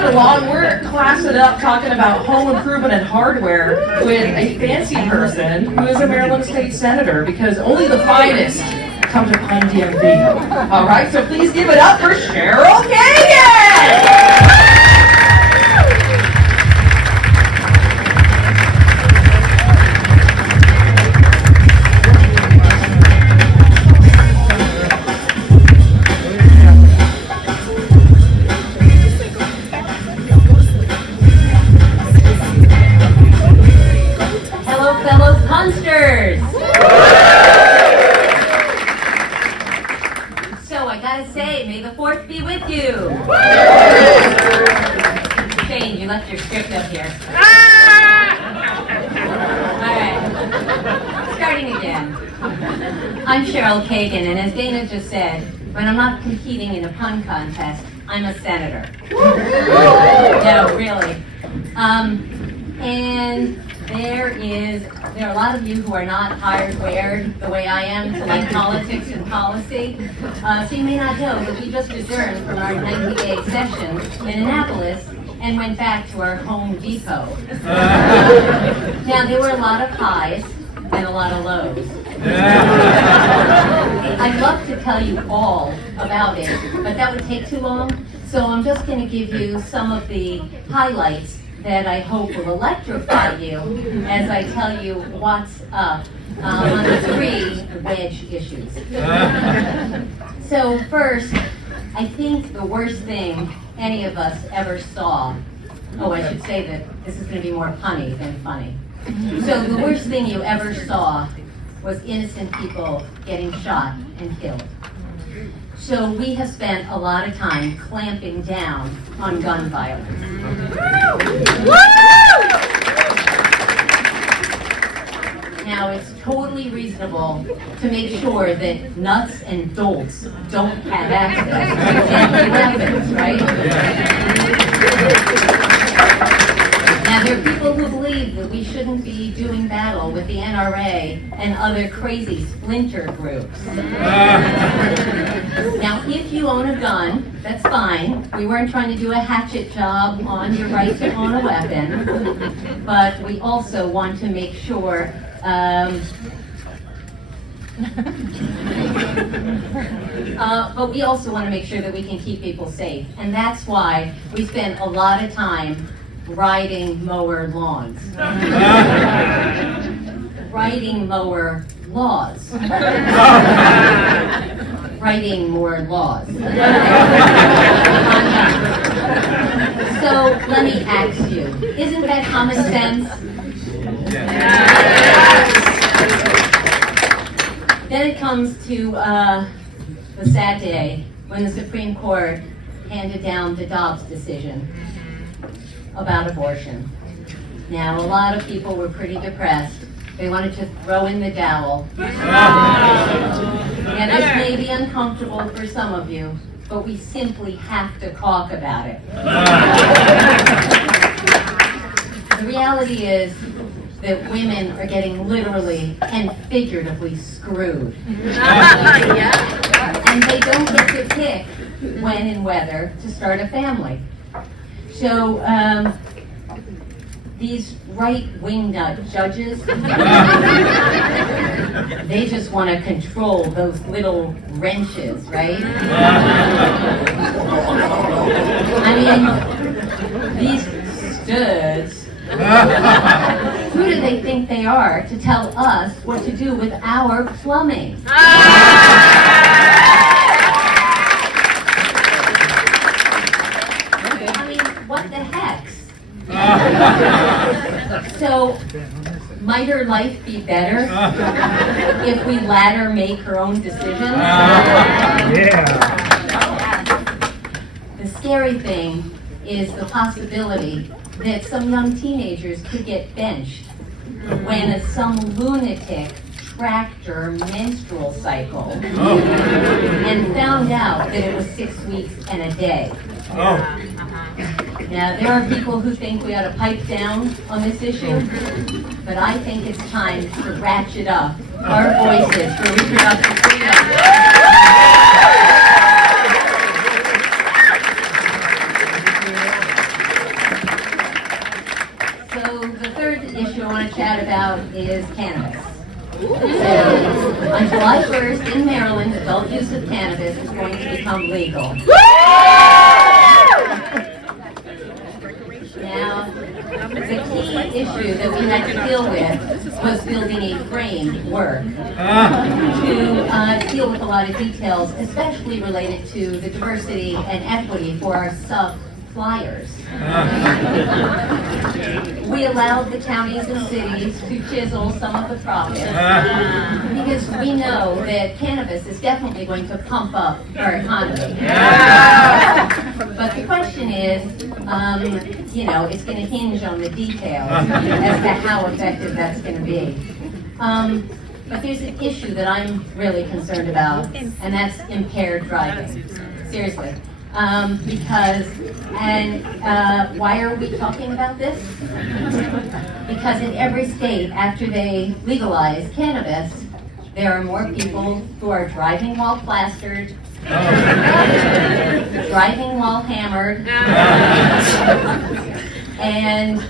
moving along, we're classing up talking about home improvement and hardware with a fancy person who is a Maryland State Senator, because only the finest come to Pine DMV. All right, so please give it up for Cheryl Kagan! Fellow punsters! So I gotta say, may the 4th be with you! Shane, you left your script up here. Alright, starting again. I'm Cheryl Kagan, and as Dana just said, when I'm not competing in a pun contest, I'm a senator. No, really. And there are a lot of you who are not hardwired the way I am to like politics and policy. So you may not know that we just adjourned from our 90-day session in Annapolis and went back to our Home Depot. Now, there were a lot of highs and a lot of lows. I'd love to tell you all about it, but that would take too long. So I'm just going to give you some of the highlights that I hope will electrify you as I tell you what's up on the 3 wedge issues. So first, I think the worst thing any of us ever saw, I should say that this is going to be more punny than funny. So the worst thing you ever saw was innocent people getting shot and killed. So we have spent a lot of time clamping down on gun violence. Now, it's totally reasonable to make sure that nuts and dolts don't have access to deadly weapons, right? Now, there are people who believe that we shouldn't be doing battle with the NRA and other crazy splinter groups. Now, if you own a gun, that's fine. We weren't trying to do a hatchet job on your right to own a weapon, but we also want to make sure but we also want to make sure that we can keep people safe, and that's why we spend a lot of time riding mower lawns. Writing mower laws. Writing more laws. So let me ask you, isn't that common sense? Then it comes to the sad day when the Supreme Court handed down the Dobbs decision about abortion. Now, a lot of people were pretty depressed. They wanted to throw in the dowel. And this may be uncomfortable for some of you, but we simply have to talk about it. The reality is that women are getting literally and figuratively screwed. And they don't get to pick when and whether to start a family. So these right-wing judges, they just want to control those little wrenches, right? I mean, these studs, who do they think they are to tell us what to do with our plumbing? I mean, what the heck? So, might her life be better if we let her make her own decisions? The scary thing is the possibility that some young teenagers could get benched when some lunatic tracked her menstrual cycle and found out that it was 6 weeks and a day. Now, there are people who think we ought to pipe down on this issue, but I think it's time to ratchet up our voices for reproductive freedom. July 1st in Maryland, adult use of cannabis is going to become legal. Now, the key issue that we had to deal with was building a framework to deal with a lot of details, especially related to the diversity and equity for our sub-flyers. We allowed the counties and cities to chisel some of the profits because we know that cannabis is definitely going to pump up our economy. But the question is, it's going to hinge on the details as to how effective that's going to be. But there's an issue that I'm really concerned about, and that's impaired driving. Seriously. Why are we talking about this? Because in every state, after they legalize cannabis, there are more people who are driving while plastered, driving while hammered, and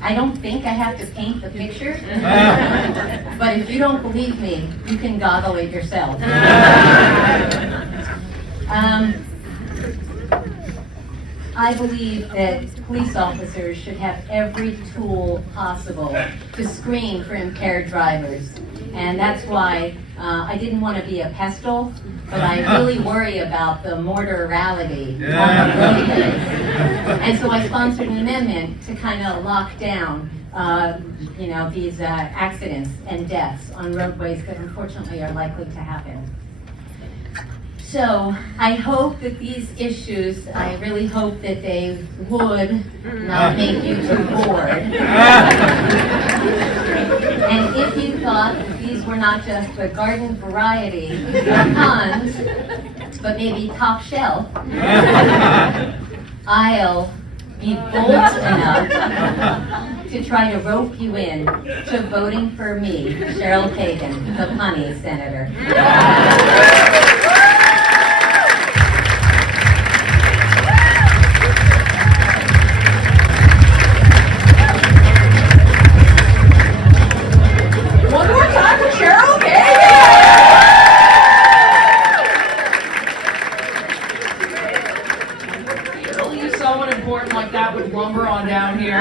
I don't think I have to paint the picture, but if you don't believe me, you can goggle it yourself. I believe that police officers should have every tool possible to screen for impaired drivers. And that's why I didn't want to be a pestle, but I really worry about the mortality on the roadways. And so I sponsored an amendment to kind of lock down these accidents and deaths on roadways that unfortunately are likely to happen. So I hope that these issues, I really hope that they would not make you too bored. And if you thought that these were not just the garden variety of PUNS, but maybe top shelf, I'll be bold enough to try to rope you in to voting for me, Cheryl Kagan, the punny senator. Someone important like that would lumber on down here.